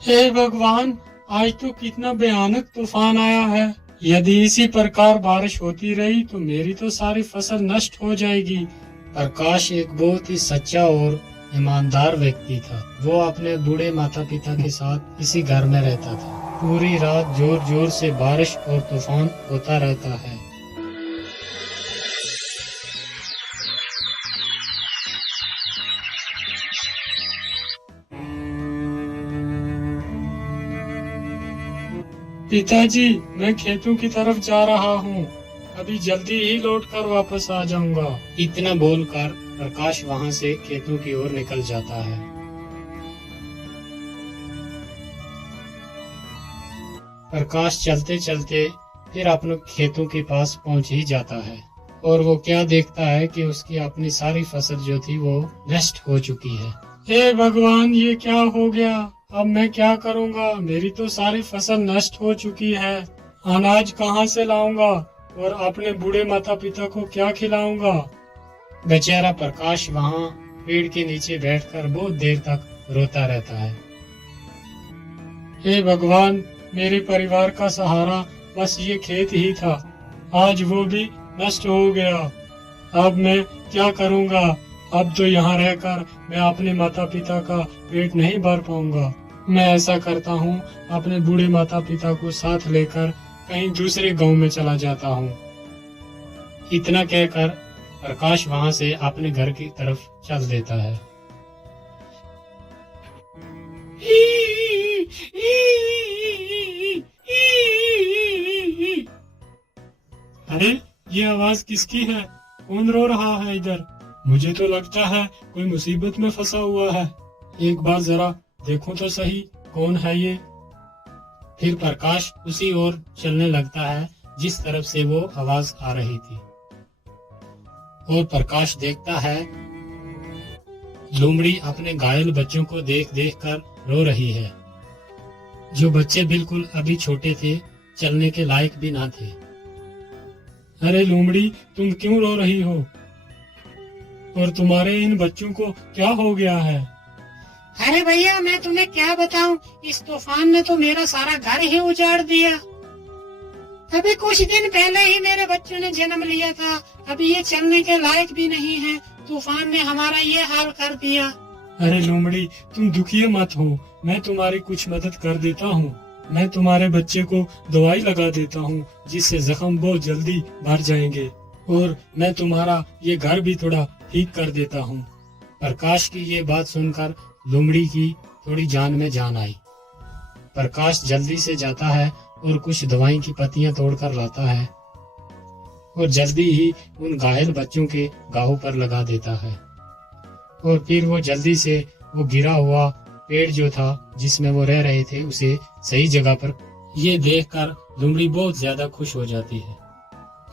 हे भगवान, आज तो कितना भयानक तूफान आया है। यदि इसी प्रकार बारिश होती रही तो मेरी तो सारी फसल नष्ट हो जाएगी। प्रकाश एक बहुत ही सच्चा और ईमानदार व्यक्ति था। वो अपने बूढ़े माता पिता के साथ इसी घर में रहता था। पूरी रात जोर जोर से बारिश और तूफान होता रहता है। पिताजी, मैं खेतों की तरफ जा रहा हूँ। अभी जल्दी ही लौट कर वापस आ जाऊंगा। इतना बोलकर प्रकाश वहाँ से खेतों की ओर निकल जाता है। प्रकाश चलते चलते फिर अपने खेतों के पास पहुँच ही जाता है और वो क्या देखता है कि उसकी अपनी सारी फसल जो थी वो नष्ट हो चुकी है। हे भगवान, ये क्या हो गया? अब मैं क्या करूँगा? मेरी तो सारी फसल नष्ट हो चुकी है। अनाज कहाँ से लाऊंगा और अपने बूढ़े माता पिता को क्या खिलाऊंगा? बेचारा प्रकाश वहाँ पेड़ के नीचे बैठकर बहुत देर तक रोता रहता है। हे भगवान, मेरे परिवार का सहारा बस ये खेत ही था। आज वो भी नष्ट हो गया। अब मैं क्या करूँगा? अब तो यहाँ रहकर मैं अपने माता पिता का पेट नहीं भर पाऊंगा। मैं ऐसा करता हूँ, अपने बूढ़े माता पिता को साथ लेकर कहीं दूसरे गांव में चला जाता हूँ। इतना कहकर प्रकाश वहाँ से अपने घर की तरफ चल देता है। अरे, ये आवाज किसकी है? कौन रो रहा है इधर? मुझे तो लगता है कोई मुसीबत में फंसा हुआ है। एक बार जरा देखो तो सही, कौन है ये? फिर प्रकाश उसी ओर चलने लगता है जिस तरफ से वो आवाज आ रही थी और प्रकाश देखता है लोमड़ी अपने घायल बच्चों को देख देख कर रो रही है, जो बच्चे बिल्कुल अभी छोटे थे, चलने के लायक भी ना थे। अरे लोमड़ी, तुम क्यों रो रही हो? और तुम्हारे इन बच्चों को क्या हो गया है? अरे भैया, मैं तुम्हें क्या बताऊं, इस तूफान ने तो मेरा सारा घर ही उजाड़ दिया। अभी कुछ दिन पहले ही मेरे बच्चों ने जन्म लिया था, अभी ये चलने के लायक भी नहीं है। तूफान ने हमारा ये हाल कर दिया। अरे लोमड़ी, तुम दुखी मत हो, मैं तुम्हारी कुछ मदद कर देता हूँ। मैं तुम्हारे बच्चे को दवाई लगा देता हूँ, जिससे जख्म बहुत जल्दी भर जाएंगे, और मैं तुम्हारा ये घर भी थोड़ा ठीक कर देता हूँ। प्रकाश की ये बात सुनकर लोमड़ी की थोड़ी जान में जान आई। प्रकाश जल्दी से जाता है और कुछ दवाई की पत्तियां तोड़कर लाता है और जल्दी ही उन घायल बच्चों के घावों पर लगा देता है। और फिर वो जल्दी से वो गिरा हुआ पेड़ जो था जिसमें वो रह रहे थे उसे सही जगह पर, ये देखकर लोमड़ी बहुत ज्यादा खुश हो जाती है।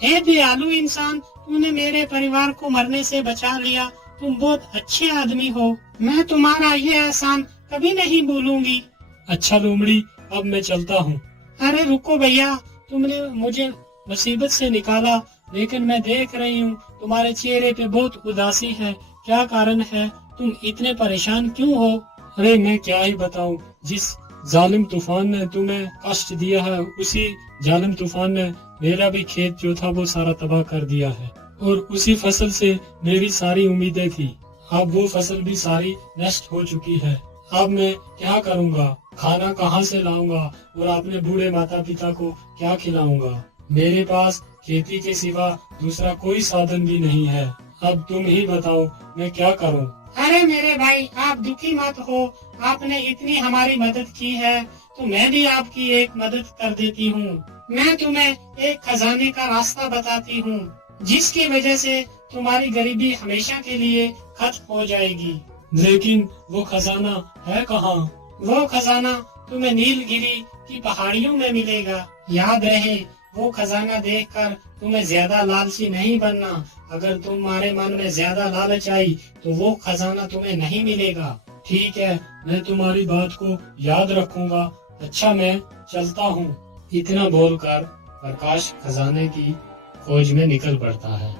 हे दयालु इंसान, तूने मेरे परिवार को मरने से बचा लिया। तुम बहुत अच्छे आदमी हो। मैं तुम्हारा ये एहसान कभी नहीं भूलूंगी। अच्छा लोमड़ी, अब मैं चलता हूँ। अरे रुको भैया, तुमने मुझे मुसीबत से निकाला, लेकिन मैं देख रही हूँ तुम्हारे चेहरे पे बहुत उदासी है। क्या कारण है? तुम इतने परेशान क्यों हो? अरे मैं क्या ही बताऊं, जिस जालिम तूफान ने तुम्हें कष्ट दिया है, उसी जालिम तूफान ने मेरा भी खेत जो था वो सारा तबाह कर दिया है, और उसी फसल से मेरी सारी उम्मीदें थी। अब वो फसल भी सारी नष्ट हो चुकी है। अब मैं क्या करूंगा? खाना कहाँ से लाऊंगा और अपने बूढ़े माता पिता को क्या खिलाऊंगा? मेरे पास खेती के सिवा दूसरा कोई साधन भी नहीं है। अब तुम ही बताओ, मैं क्या करूं? अरे मेरे भाई, आप दुखी मत हो। आपने इतनी हमारी मदद की है तो मैं भी आपकी एक मदद कर देती हूँ। मैं तुम्हें एक खजाने का रास्ता बताती हूँ। जिसकी वजह से तुम्हारी गरीबी हमेशा के लिए खत्म हो जाएगी। लेकिन वो खजाना है कहाँ? वो खजाना तुम्हें नीलगिरी की पहाड़ियों में मिलेगा। याद रहे, वो खजाना देखकर तुम्हें ज्यादा लालची नहीं बनना। अगर तुम्हारे मन में ज्यादा लालच आई तो वो खजाना तुम्हें नहीं मिलेगा। ठीक है, मैं तुम्हारी बात को याद रखूंगा। अच्छा, मैं चलता हूँ। इतना बोलकर प्रकाश खजाने की खोज में निकल पड़ता है।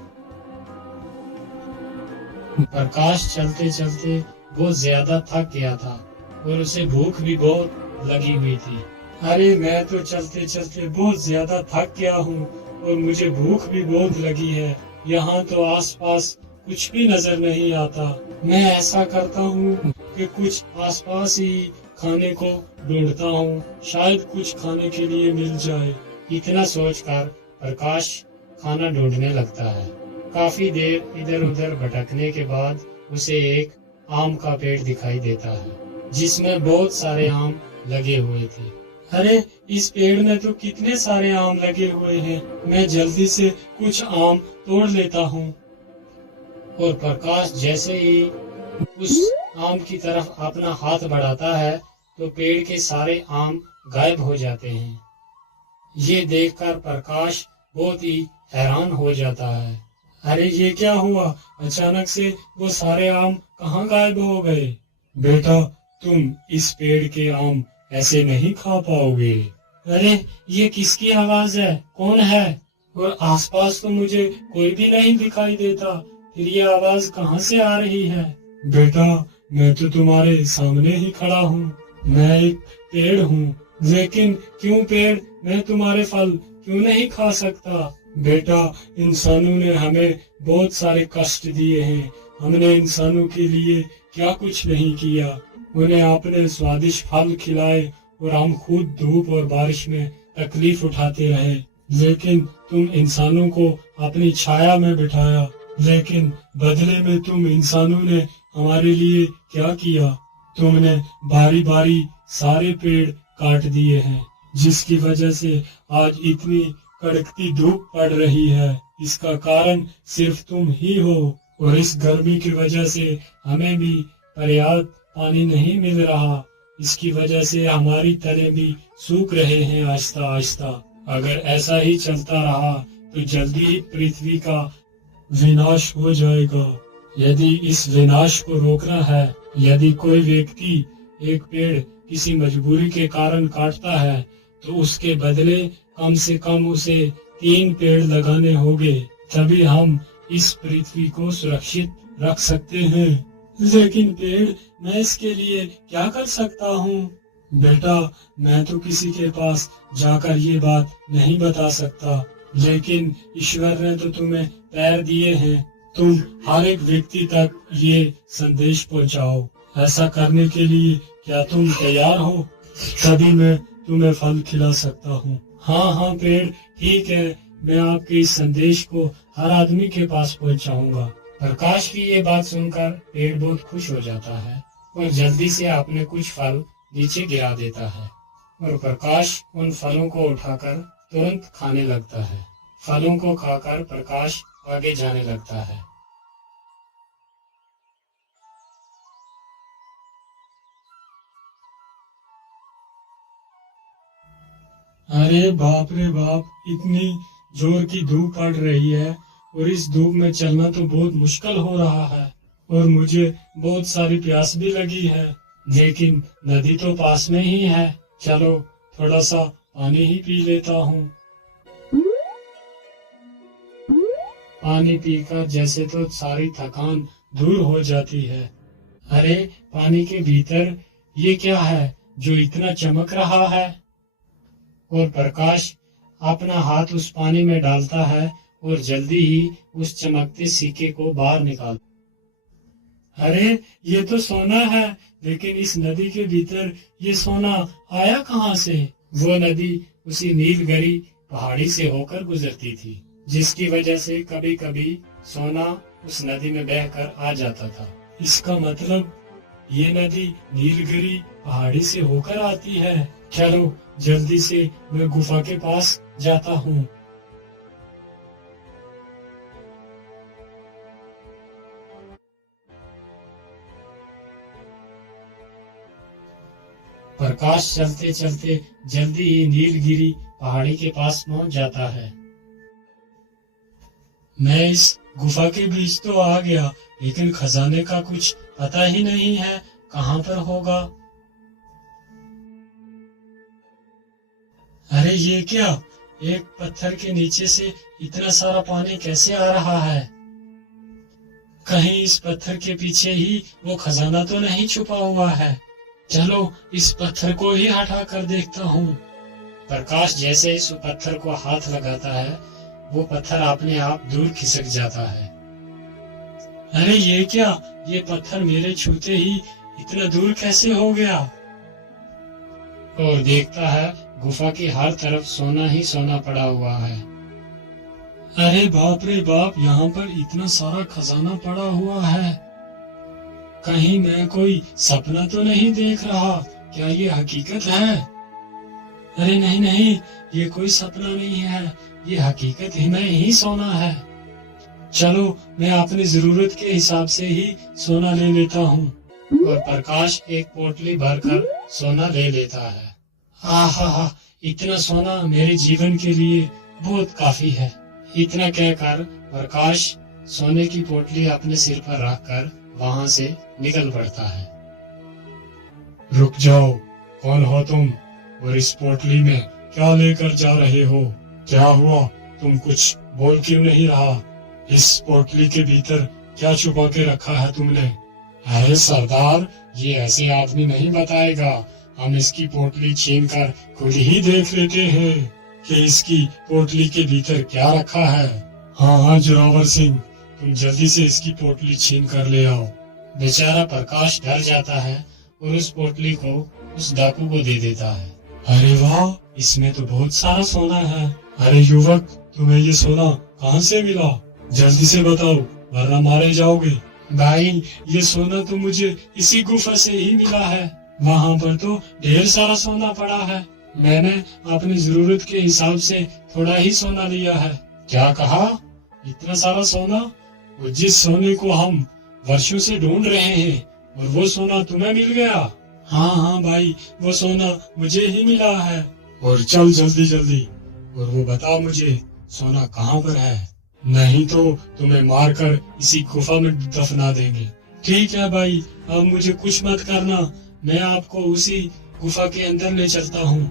प्रकाश चलते चलते बहुत ज्यादा थक गया था और उसे भूख भी बहुत लगी हुई थी। अरे, मैं तो चलते चलते बहुत ज्यादा थक गया हूँ और मुझे भूख भी बहुत लगी है। यहाँ तो आसपास कुछ भी नजर नहीं आता। मैं ऐसा करता हूँ कि कुछ आसपास ही खाने को ढूंढता हूँ, शायद कुछ खाने के लिए मिल जाए। इतना सोचकर प्रकाश खाना ढूंढने लगता है। काफी देर इधर उधर भटकने के बाद उसे एक आम का पेड़ दिखाई देता है जिसमें बहुत सारे आम लगे हुए थे। अरे, इस पेड़ में तो कितने सारे आम लगे हुए हैं। मैं जल्दी से कुछ आम तोड़ लेता हूँ। और प्रकाश जैसे ही उस आम की तरफ अपना हाथ बढ़ाता है तो पेड़ के सारे आम गायब हो जाते हैं। ये देखकर प्रकाश बहुत ही हैरान हो जाता है। अरे, ये क्या हुआ? अचानक से वो सारे आम कहाँ गायब हो गए? बेटा, तुम इस पेड़ के आम ऐसे नहीं खा पाओगे। अरे, ये किसकी आवाज है? कौन है? और आसपास तो मुझे कोई भी नहीं दिखाई देता, फिर ये आवाज कहाँ से आ रही है? बेटा, मैं तो तुम्हारे सामने ही खड़ा हूँ। मैं एक पेड़ हूँ, लेकिन क्यों पेड़? मैं तुम्हारे फल क्यों नहीं खा सकता? बेटा, इंसानों ने हमें बहुत सारे कष्ट दिए हैं। हमने इंसानों के लिए क्या कुछ नहीं किया। उन्हें आपने स्वादिष्ट फल खिलाए और हम खुद धूप और बारिश में तकलीफ उठाते रहे। लेकिन तुम इंसानों को अपनी छाया में बिठाया, लेकिन बदले में तुम इंसानों ने हमारे लिए क्या किया? तुमने बारी बारी सारे पेड़ काट दिए हैं, जिसकी वजह से आज इतनी कड़कती धूप पड़ रही है। इसका कारण सिर्फ तुम ही हो। और इस गर्मी की वजह से हमें भी पर्याप्त पानी नहीं मिल रहा। इसकी वजह से हमारी तने भी सूख रहे हैं आहिस्ता आहिस्ता। अगर ऐसा ही चलता रहा तो जल्दी ही पृथ्वी का विनाश हो जाएगा। यदि इस विनाश को रोकना है, यदि कोई व्यक्ति एक पेड़ किसी मजबूरी के कारण काटता है तो उसके बदले कम से कम उसे 3 पेड़ लगाने होंगे, तभी हम इस पृथ्वी को सुरक्षित रख सकते हैं। लेकिन पेड़, मैं इसके लिए क्या कर सकता हूँ? बेटा, मैं तो किसी के पास जाकर ये बात नहीं बता सकता, लेकिन ईश्वर ने तो तुम्हें पैर दिए हैं। तुम हर एक व्यक्ति तक ये संदेश पहुँचाओ। ऐसा करने के लिए क्या तुम तैयार हो? तभी मैं तुम्हें फल खिला सकता हूँ। हाँ हाँ पेड़, ठीक है, मैं आपके इस संदेश को हर आदमी के पास पहुँचाऊंगा। प्रकाश की ये बात सुनकर पेड़ बहुत खुश हो जाता है और जल्दी से अपने कुछ फल नीचे गिरा देता है और प्रकाश उन फलों को उठाकर तुरंत खाने लगता है। फलों को खाकर प्रकाश आगे जाने लगता है। अरे बाप रे बाप, इतनी जोर की धूप पड़ रही है और इस धूप में चलना तो बहुत मुश्किल हो रहा है और मुझे बहुत सारी प्यास भी लगी है। लेकिन नदी तो पास में ही है, चलो थोड़ा सा पानी ही पी लेता हूँ। पानी पीकर जैसे तो सारी थकान दूर हो जाती है। अरे, पानी के भीतर ये क्या है जो इतना चमक रहा है? और प्रकाश अपना हाथ उस पानी में डालता है और जल्दी ही उस चमकते सिक्के को बाहर निकाल। अरे, ये तो सोना है, लेकिन इस नदी के भीतर ये सोना आया कहाँ से? वो नदी उसी नीलगिरी पहाड़ी से होकर गुजरती थी, जिसकी वजह से कभी कभी सोना उस नदी में बहकर आ जाता था। इसका मतलब ये नदी नीलगिरी पहाड़ी से होकर आती है। चलो जल्दी से मैं गुफा के पास जाता हूँ। प्रकाश चलते चलते जल्दी ही नीलगिरी पहाड़ी के पास पहुंच जाता है। मैं इस गुफा के बीच तो आ गया, लेकिन खजाने का कुछ पता ही नहीं है कहाँ पर होगा। अरे ये क्या, एक पत्थर के नीचे से इतना सारा पानी कैसे आ रहा है? कहीं इस पत्थर के पीछे ही वो खजाना तो नहीं छुपा हुआ है। चलो इस पत्थर को ही हटा कर देखता हूँ। प्रकाश जैसे इस पत्थर को हाथ लगाता है, वो पत्थर अपने आप दूर खिसक जाता है। अरे ये क्या, ये पत्थर मेरे छूते ही इतना दूर कैसे हो गया? और देखता है गुफा की हर तरफ सोना ही सोना पड़ा हुआ है। अरे बाप रे बाप, यहाँ पर इतना सारा खजाना पड़ा हुआ है। कहीं मैं कोई सपना तो नहीं देख रहा? क्या ये हकीकत है? अरे नहीं नहीं, ये कोई सपना नहीं है, ये हकीकत ही में ही सोना है। चलो मैं अपनी जरूरत के हिसाब से ही सोना ले लेता हूँ। और प्रकाश एक पोटली भरकर सोना ले लेता है। आहा, इतना सोना मेरे जीवन के लिए बहुत काफी है। इतना कहकर प्रकाश सोने की पोटली अपने सिर पर रखकर वहां से निकल पड़ता है। रुक जाओ, कौन हो तुम और इस पोटली में क्या लेकर जा रहे हो? क्या हुआ, तुम कुछ बोल क्यों नहीं रहा? इस पोटली के भीतर क्या छुपा के रखा है तुमने? अरे सरदार, ये ऐसे आदमी नहीं बताएगा। हम इसकी पोटली छीनकर खुद ही देख लेते हैं कि इसकी पोटली के भीतर क्या रखा है। हाँ जोरावर सिंह, तुम जल्दी से इसकी पोटली छीन कर ले आओ। बेचारा प्रकाश डर जाता है और उस पोटली को उस डाकू को दे देता है। अरे वाह, इसमें तो बहुत सारा सोना है। अरे युवक, तुम्हें ये सोना कहाँ से मिला? जल्दी से बताओ, वरना मारे जाओगे। भाई, ये सोना तो मुझे इसी गुफा से ही मिला है। वहाँ पर तो ढेर सारा सोना पड़ा है। मैंने अपनी जरूरत के हिसाब से थोड़ा ही सोना लिया है। क्या कहा? इतना सारा सोना? और जिस सोने को हम वर्षों से ढूंढ रहे हैं, और वो सोना तुम्हें मिल गया? हाँ भाई, वो सोना मुझे ही मिला है। और चल जल्दी जल्दी, और वो बता मुझे सोना कहाँ पर है, नहीं तो तुम्हें मारकर इसी गुफा में दफना देंगे। ठीक है भाई, अब मुझे कुछ मत करना, मैं आपको उसी गुफा के अंदर ले चलता हूँ।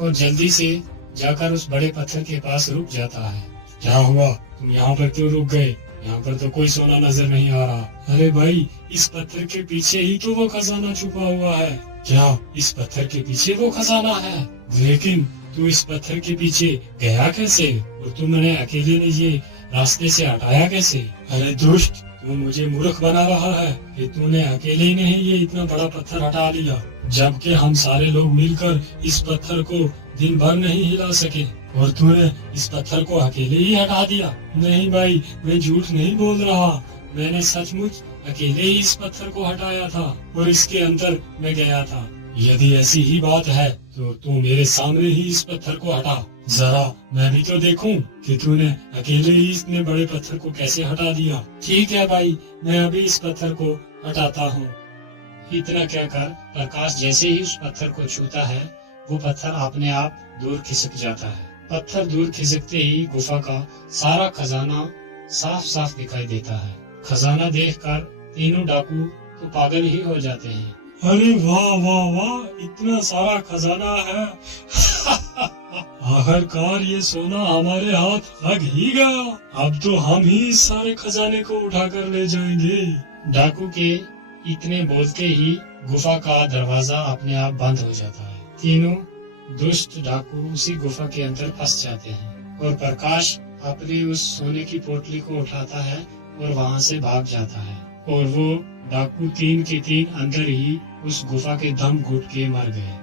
और जल्दी से जाकर उस बड़े पत्थर के पास रुक जाता है। क्या हुआ, तुम यहाँ पर क्यों रुक गए? यहाँ पर तो कोई सोना नजर नहीं आ रहा। अरे भाई, इस पत्थर के पीछे ही तो वो खजाना छुपा हुआ है। क्या इस पत्थर के पीछे वो खजाना है? लेकिन तू इस पत्थर के पीछे गया कैसे, और तुमने अकेले ने ये रास्ते से हटाया कैसे? अरे दुष्ट, तू मुझे मूर्ख बना रहा है कि तूने अकेले ही नहीं ये इतना बड़ा पत्थर हटा लिया, जबकि हम सारे लोग मिलकर इस पत्थर को दिन भर नहीं हिला सके, और तूने इस पत्थर को अकेले ही हटा दिया। नहीं भाई, मैं झूठ नहीं बोल रहा, मैंने सचमुच अकेले ही इस पत्थर को हटाया था और इसके अंदर मैं गया था। यदि ऐसी ही बात है तो तू मेरे सामने ही इस पत्थर को हटा, जरा मैं भी तो देखूं कि तूने अकेले ही इतने बड़े पत्थर को कैसे हटा दिया। ठीक है भाई, मैं अभी इस पत्थर को हटाता हूँ। इतना कहकर प्रकाश जैसे ही उस पत्थर को छूता है, वो पत्थर अपने आप दूर खिसक जाता है। पत्थर दूर खिसकते ही गुफा का सारा खजाना साफ साफ दिखाई देता है। खजाना देखकर तीनों डाकू तो पागल ही हो जाते हैं। अरे वाह वाह वाह, इतना सारा खजाना है। आखिरकार ये सोना हमारे हाथ लग ही गया। अब तो हम ही इस सारे खजाने को उठाकर ले जाएंगे। डाकू के इतने बोलते ही गुफा का दरवाजा अपने आप बंद हो जाता है। तीनों दुष्ट डाकू उसी गुफा के अंदर फंस जाते हैं और प्रकाश अपनी उस सोने की पोटली को उठाता है और वहाँ से भाग जाता है। और वो डाकू तीन के तीन अंदर ही उस गुफा के दम घुट के मर गए।